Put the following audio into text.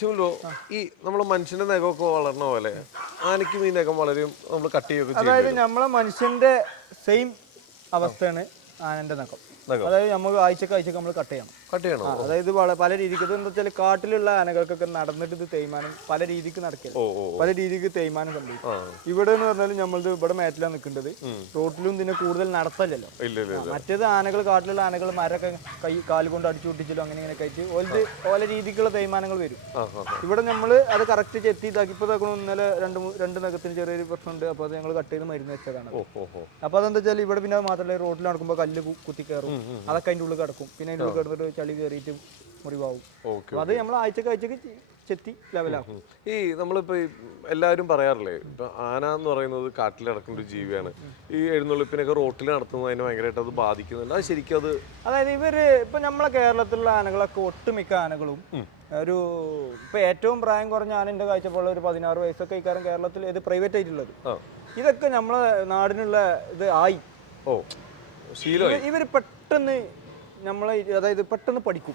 ശിവല്ലോ ഈ നമ്മളെ മനുഷ്യന്റെ നഖമൊക്കെ വളർന്ന പോലെ ആനയ്ക്കും ഈ നഖം വളരെയും നമ്മൾ കട്ട് ചെയ്യുകയൊക്കെ ചെയ്യും. അതായത് നമ്മളെ മനുഷ്യന്റെ സെയിം അവസ്ഥയാണ് ആനന്റെ നഖം. അതായത് നമുക്ക് ആഴ്ചക്ക് നമ്മൾ കട്ട് ചെയ്യണം. അതായത് പല രീതിക്ക് എന്താ വെച്ചാൽ കാട്ടിലുള്ള ആനകൾക്കൊക്കെ നടന്നിട്ട് ഇത് തേയ്മാനം പല രീതിക്ക് നടക്കില്ല, പല രീതിക്ക് തേയ്മാനം സംഭവിക്കും. ഇവിടെ എന്ന് പറഞ്ഞാൽ നമ്മളത് ഇവിടെ മേറ്റിലാണ് നിൽക്കേണ്ടത്. റോട്ടിലും ഇതിന് കൂടുതൽ നടത്തല്ലോ. മറ്റേത് ആനകൾ, കാട്ടിലുള്ള ആനകൾ മരമൊക്കെ കാല് കൊണ്ട് അടിച്ചു പൊട്ടിച്ചാലും അങ്ങനെ ഇങ്ങനെയൊക്കെ ആയിട്ട് ഓല രീതിക്കുള്ള തേയ്മാനങ്ങൾ വരും. ഇവിടെ നമ്മൾ അത് കറക്റ്റ് ചെത്തി ഇതാക്കിയപ്പോൾ ഇന്നലെ രണ്ട് നഖത്തിന് ചെറിയൊരു പ്രശ്നമുണ്ട്. അപ്പോൾ അത് ഞങ്ങൾ കട്ട് ചെയ്ത് മരുന്ന് വെച്ചതാണ്. അപ്പോൾ അതെന്താ വെച്ചാൽ ഇവിടെ പിന്നെ മാത്രമല്ല റോഡിൽ നടക്കുമ്പോൾ കല്ല് കുത്തി കയറും, അതൊക്കെ അതിൻ്റെ ഉള്ളിൽ കിടക്കും. പിന്നെ അതിൻ്റെ ഉള്ളിൽ കിടന്നിട്ട് ചളി കയറിയിട്ട് മുറിവാകും. അത് നമ്മൾ ആഴ്ചക്ക് ചെത്തി ലെവലാക്കും. ഈ നമ്മളിപ്പോ എല്ലാവരും പറയാറില്ലേ, ഇപ്പൊ ആന എന്ന് പറയുന്നത് കാട്ടിൽ നടക്കുന്ന ഒരു ജീവിയാണ്. ഈ എഴുന്നള്ളിപ്പിനൊക്കെ റോട്ടിൽ നടത്തുന്നത് അതിനെ ഭയങ്കരമായിട്ട് അത് ബാധിക്കുന്നുണ്ട്. അത് ശരിക്കും അത് അതായത് ഇപ്പൊ നമ്മളെ കേരളത്തിലുള്ള ആനകളൊക്കെ ഒട്ടുമിക്ക ആനകളും ഒരു ഇപ്പൊ ഏറ്റവും പ്രായം കുറഞ്ഞ ആന എന്റെ കാഴ്ചപ്പാടുള്ള ഒരു 16 വയസ്സൊക്കെ ഇക്കാരം കേരളത്തിൽ ഇത് പ്രൈവറ്റ് ആയിട്ടുള്ളത്. ഇതൊക്കെ നമ്മളെ നാടിനുള്ള ഇത് ആയി. ശീലമായി. ഇവര് പെട്ടെന്ന് നമ്മളെ അതായത് പെട്ടെന്ന് പഠിക്കും.